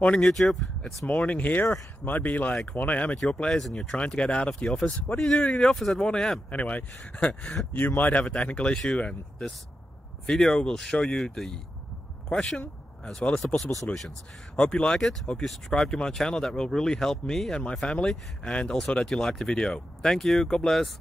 Morning YouTube, it's morning here. It might be like 1 a.m. at your place and you're trying to get out of the office. What are you doing in the office at 1 a.m? Anyway, you might have a technical issue and this video will show you the question as well as the possible solutions. Hope you like it, hope you subscribe to my channel. That will really help me and my family, and also that you like the video. Thank you, God bless.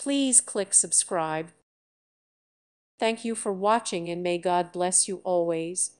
Please click subscribe. Thank you for watching and may God bless you always.